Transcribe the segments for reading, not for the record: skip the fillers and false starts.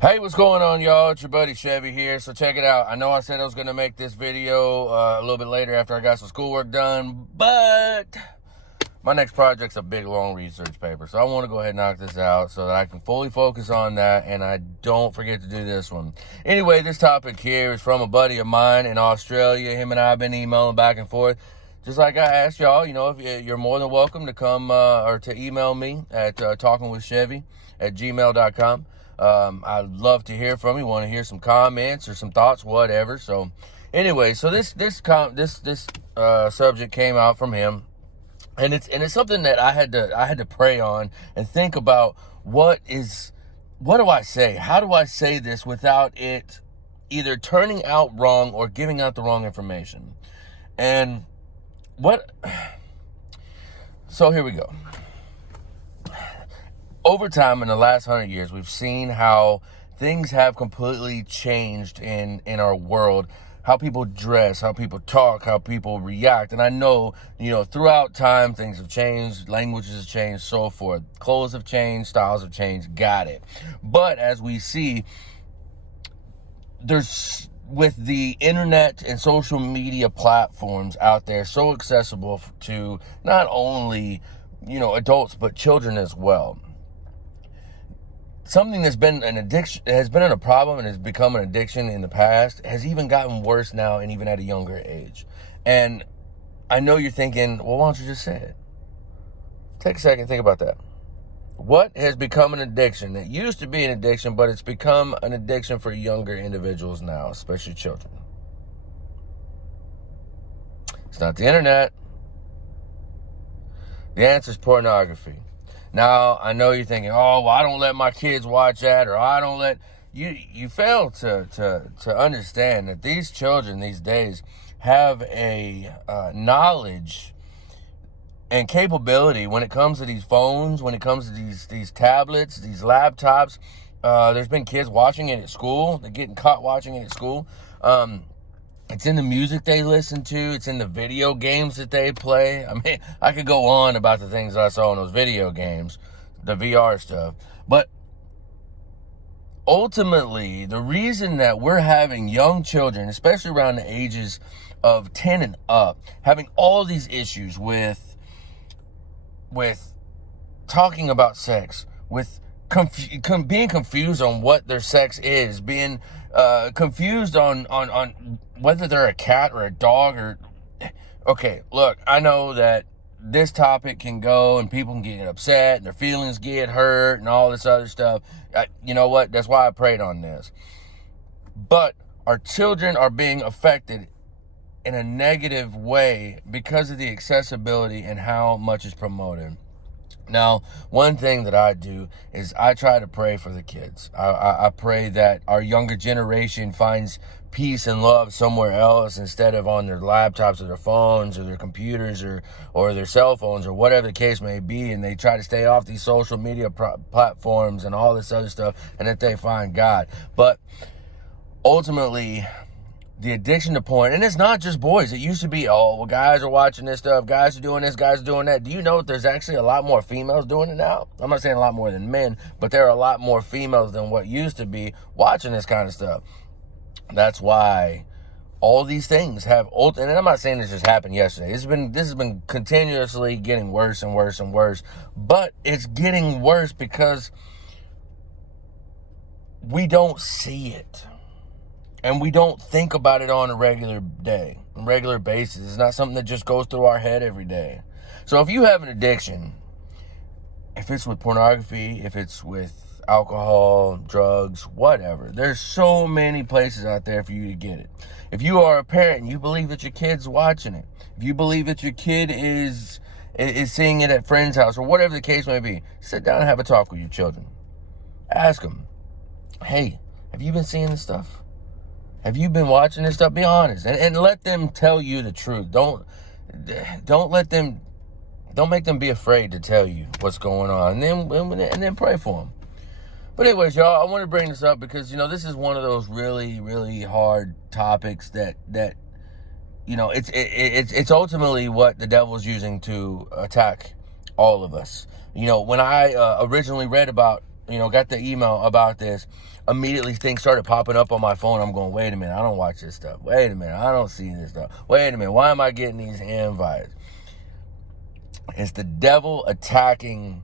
Hey, what's going on, y'all? It's your buddy Chevy here. So check it out. I know I said I was going to make this video a little bit later after I got some schoolwork done, but my next project's a big, long research paper. So I want to go ahead and knock this out so that I can fully focus on that and I don't forget to do this one. Anyway, this topic here is from a buddy of mine in Australia. Him and I have been emailing back and forth. Just like I asked y'all, if you're more than welcome to come or to email me at talkingwithchevy@gmail.com. I'd love to hear from you. Want to hear some comments or some thoughts, whatever. So, anyway, so this subject came out from him, and it's something that I had to pray on and think about. What do I say? How do I say this without it either turning out wrong or giving out the wrong information? And so here we go. Over time, in the last 100 years, we've seen how things have completely changed in our world. How people dress, how people talk, how people react. And I know, throughout time, things have changed, languages have changed, so forth. Clothes have changed, styles have changed, got it. But as we see, with the internet and social media platforms out there so accessible to not only, adults, but children as well. Something that's been an addiction, has been a problem and has become an addiction in the past, has even gotten worse now and even at a younger age. And I know you're thinking, well, why don't you just say it? Take a second, think about that. What has become an addiction? It used to be an addiction, but it's become an addiction for younger individuals now, especially children. It's not the internet. The answer is pornography. Now, I know you're thinking, oh, well, I don't let my kids watch that, or I don't let... You fail to understand that these children these days have a knowledge and capability when it comes to these phones, when it comes to these tablets, these laptops. There's been kids watching it at school. They're getting caught watching it at school. It's in the music they listen to. It's in the video games that they play. I mean, I could go on about the things I saw in those video games, the VR stuff. But ultimately, the reason that we're having young children, especially around the ages of 10 and up, having all these issues with talking about sex, with being confused on what their sex is, being confused on whether they're a cat or a dog or... Okay, look, I know that this topic can go and people can get upset and their feelings get hurt and all this other stuff. You know what? That's why I prayed on this. But our children are being affected in a negative way because of the accessibility and how much is promoted. Now, one thing that I do is I try to pray for the kids. I pray that our younger generation finds peace and love somewhere else instead of on their laptops or their phones or their computers or their cell phones or whatever the case may be, and they try to stay off these social media platforms and all this other stuff, and that they find God. But ultimately, the addiction to porn, and it's not just boys. It used to be, oh, well, guys are watching this stuff, guys are doing this, guys are doing that. Do you know that there's actually a lot more females doing it now? I'm not saying a lot more than men, but there are a lot more females than what used to be watching this kind of stuff. That's why all these things have, and I'm not saying this just happened yesterday. This has been continuously getting worse and worse and worse, but it's getting worse because we don't see it. And we don't think about it on a regular basis. It's not something that just goes through our head every day. So if you have an addiction, if it's with pornography, if it's with alcohol, drugs, whatever, there's so many places out there for you to get it. If you are a parent and you believe that your kid's watching it, if you believe that your kid is seeing it at friend's house or whatever the case may be, sit down and have a talk with your children. Ask them, hey, have you been seeing this stuff? Have you been watching this stuff? Be honest and let them tell you the truth. Don't make them be afraid to tell you what's going on, and then pray for them. But anyways, y'all, I want to bring this up because this is one of those really, really hard topics that it's ultimately what the devil's using to attack all of us. When I originally read about got the email about this, immediately things started popping up on my phone. I'm going, wait a minute, I don't watch this stuff. Wait a minute, I don't see this stuff. Wait a minute, why am I getting these invites? It's the devil attacking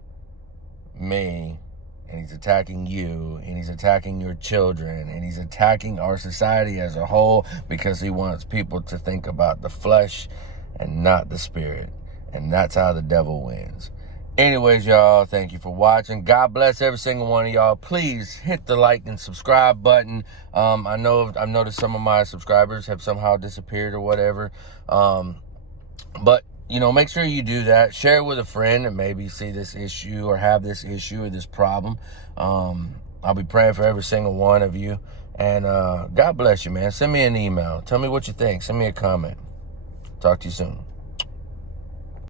me, and he's attacking you, and he's attacking your children, and he's attacking our society as a whole, because he wants people to think about the flesh and not the spirit. And that's how the devil wins. Anyways, y'all, thank you for watching. God bless every single one of y'all. Please hit the like and subscribe button. I know I've noticed some of my subscribers have somehow disappeared or whatever. But make sure you do that. Share it with a friend and maybe see this issue or have this issue or this problem. I'll be praying for every single one of you. And God bless you, man. Send me an email. Tell me what you think. Send me a comment. Talk to you soon.